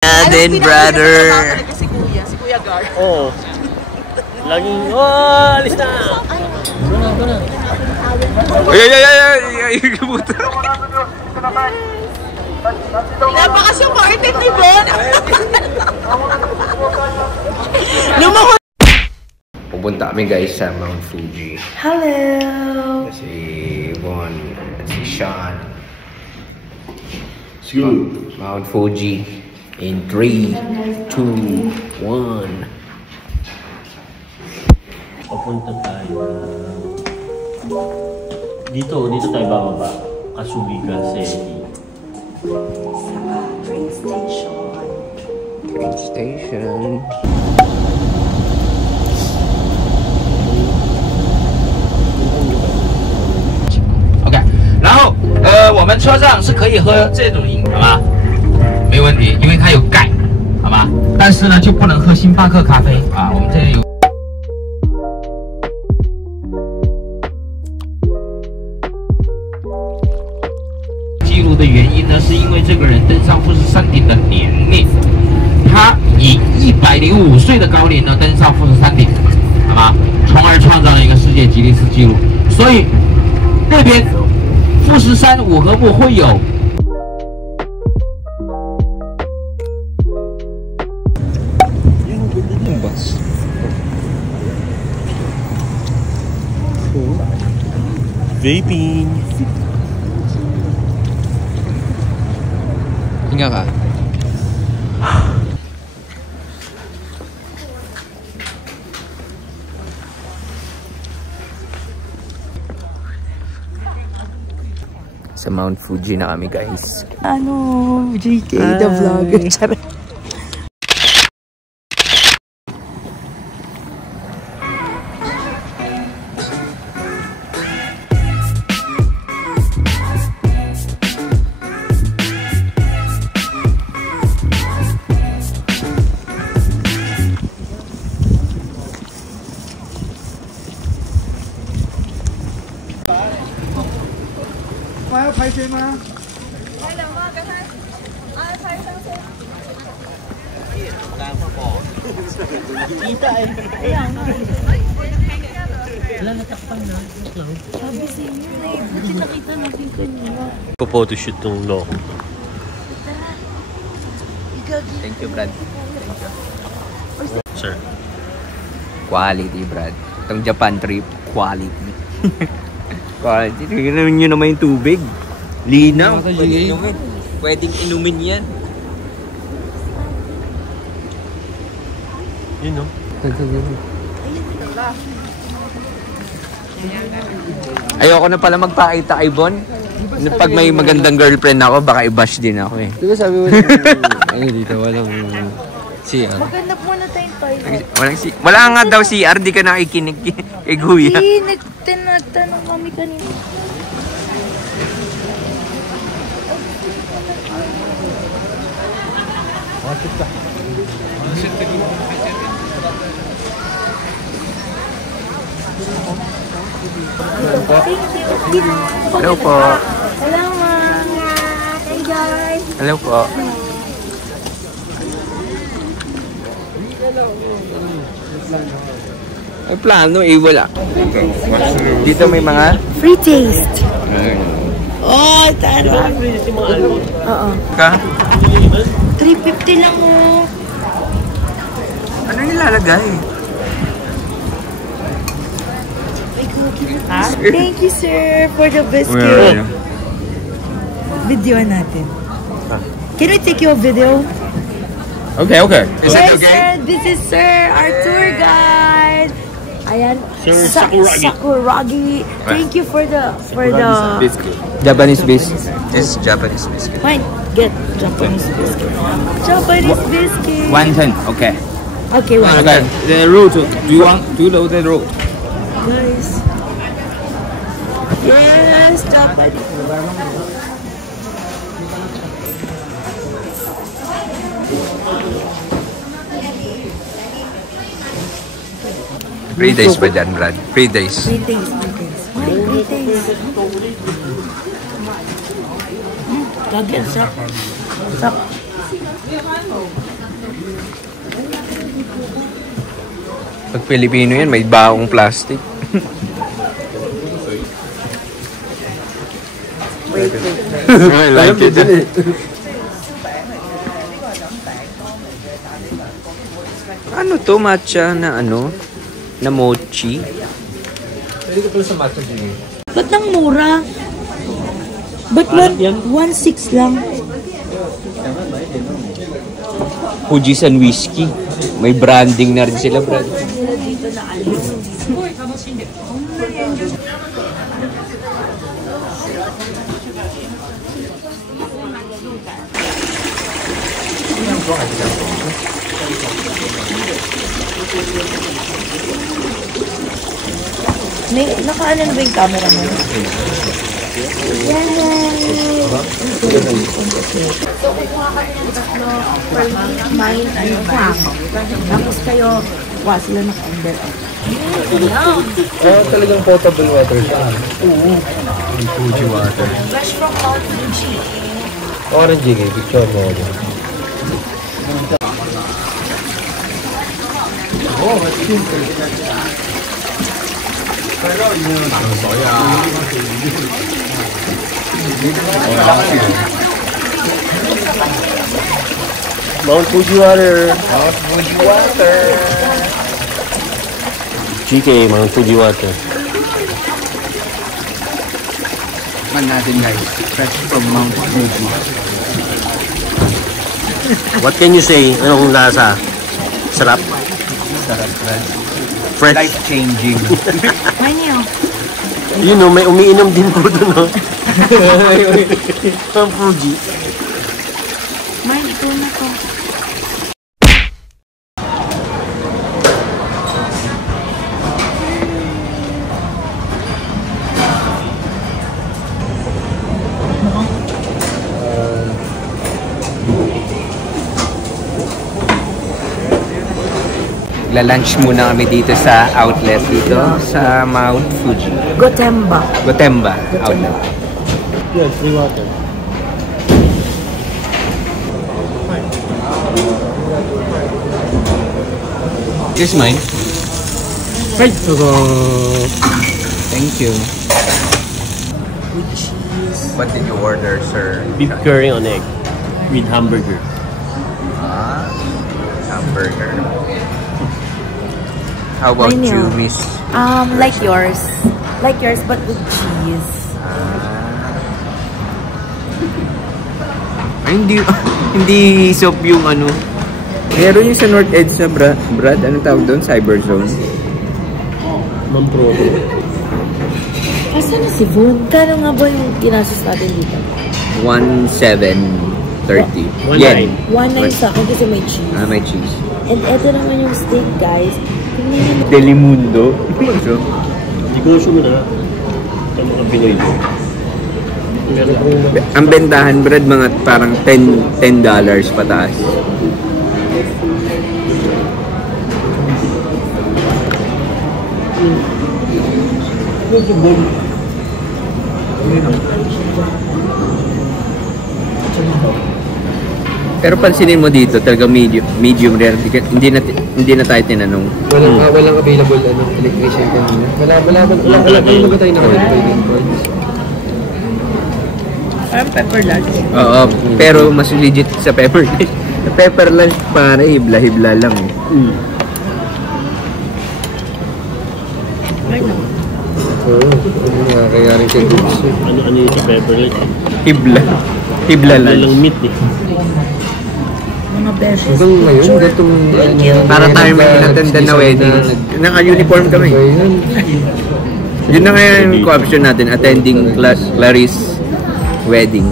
Then brother. Si Kuya Gar. Oo. Laging, oh, alis na! Ay, kabuta. Napaka-supportive ni Bon. Lumako. Pupunta kami guys sa Mount Fuji. Hello. Si Bon at si Sean. Mount Fuji in 3, 2, 1. Papunta tayo. Dito tayo bababa. Kasubiga City. Train station. Train station. OK， 然后我们车上是可以喝这种饮，好吗？没问题，因为它有钙，好吗？但是呢，就不能喝星巴克咖啡啊。我们这里有。记录的原因呢，是因为这个人登上富士山顶的年龄，他以105岁的高龄呢登上富士山顶，好吗？从而创造了一个世界吉尼斯纪录。所以那边富士山五合目会有。Vaping. Hinga ka. Sa Mount Fuji na kami guys. Ano, JK the vlogger. Charot. Photoshoot ng loko. Thank you, Brad. Sir. Quality, Brad. Itong Japan trip, quality. Quality. Tignan nyo naman yung tubig. Linaw. Pwedeng inumin yan. Yun, no? Ayoko na pala magpakita kay Bon. Pag may magandang girlfriend ako, baka i-bash din ako eh. Diba sabi mo ano dito, walang CR. Maganda muna tayong toilet. Wala nga daw CR, di ka nakikinig kay Guya. Hindi, nagtanong kami kanina. Hello po. Salamat. Enjoy. Hello po. May plano eh, wala. Dito may mga Free taste. Oh, tara. Oo. ka. 350 lang oh. Ano nilalagay? Thank you, sir, for the biscuit. Video natin. Can we take your video? Okay. Is Yes, it okay? sir. This is Sir, our tour guide. Ayan. Sir Sakuragi. Sakuragi. Thank you for the Biscuit. Japanese biscuit. It's Japanese biscuit. Fine. Get Japanese biscuit. Japanese biscuit. 110. Okay. Okay, well. Okay. The route. Do you want to know the route? Guys. Yes, Japanese. 3 days ba dyan, Brad? 3 days. 3 days. 3 days. Lagi, sarap. Sarap. Pag Pilipino yan, may baong plastic. Wait. I like it. Ano to? Matcha na ano? Na mochi? Pwede ka pala sa matcha din. Ba't nang mura? Ba't 1.6 lang? Fuji's and whiskey. May branding na rin sila, brad. May, nakaano na ba yung camera mo? So, kukuha kami ng tatlo per mine, ano pa. Tapos kayo, sila naka-under. Oh, talagang potable water siya. Oo. Fuji water. Fresh from Mount Fuji. Orange eh, picture mo. Oh, that's simple. Mount Fuji water. Mount Fuji water. GK, Mount Fuji water. Man natin guys, fresh from Mount Fuji. What can you say? Anong lasa? Sarap? Sarap, fresh. Fresh? Life-changing. Manyo. You know, may umiinom din po doon, no? Mount Fuji. Mine, ito na to. Lalunch muna kami dito sa outlet dito sa Mount Fuji. Gotemba. Gotemba outlet. Yeah, free water. Here's mine. Right. Thank you. With cheese. What did you order, sir? Beef curry on egg with hamburger. Hamburger. How about Menu. you, miss? Like yours. Like yours, but with cheese. Ay, hindi soap yung ano. Meron yung sa North Edge na Brad, anong tawag doon? Cyberzone. Mamproto. Asan na si Von? Kano nga ba yung ginastos natin dito? 1,730. 1,900. Yen. 1.9 sa akin kasi may cheese. May cheese. And eto naman yung steak, guys. Tingnan nyo. Delimundo. So, Negosyo mo na. Sa mga Pinoy. ang bentahan, Brad, mga parang $10 pataas. Pero pansinin mo dito, talaga medium rare. Hindi na tayo tinanong. Walang available electrician kanina. Wala tayo na Parang pepper lunch. Oo, pero mas legit sa pepper lunch. Sa pepper lunch, pare, hibla-hibla lang. Kaya rin kay Goods. Ano yung sa pepper lunch? Hibla. Hibla Wala lang lunch. meat eh. Mga beshes. Hanggang ngayon, gatong... Para tayo may inattenda na wedding. Naka-uniform kami. Yun na kaya yung co-option natin, attending Clarice wedding.